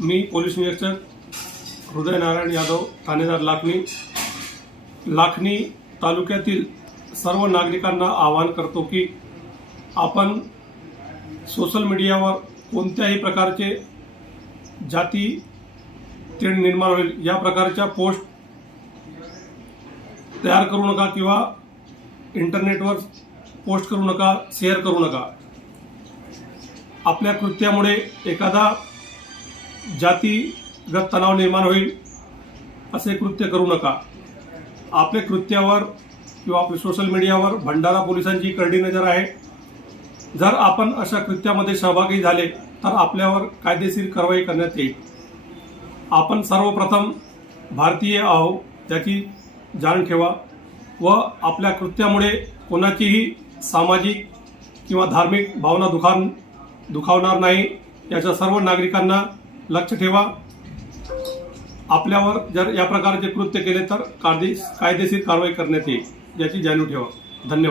मी police निरीक्षक हृदयनारायण यादव ठाणेदार लाखनी. लाखनी तालुक्यातील सर्व नागरिकांना आवाहन करतो की आपण सोशल मीडियावर कोणत्याही प्रकारचे जाती तेढ निर्माण होईल या प्रकारच्या पोस्ट तयार करू नका किंवा इंटरनेटवर पोस्ट करू नका शेअर करू नका. आपल्या कृत्यामुळे एखादा जातीगत तणाव निर्माण होईल असे कृत्य करू नका. आपल्या कृत्यावर किंवा आपल्या सोशल मीडियावर भंडारा पोलिसांची करडी नजर आहे. जर आपण अशा कृत्यामध्ये सहभागी झाले तर आपल्यावर कायदेशीर कारवाई करण्यात येईल. आपण सर्वप्रथम भारतीय आहोत त्याची जाण ठेवा व आपल्या कृत्यामुळे कोणाचीही सामाजिक किंवा धार्मिक भावना दुखाव दुखावणार नाही. याच्या सर्व नागरिकांना लक्ष ठेवा. आपल्यावर जर या प्रकारचे कृत्य केले तर कायदेशीर कारवाई करण्यात येईल याची जाणीव ठेवा. धन्यवाद.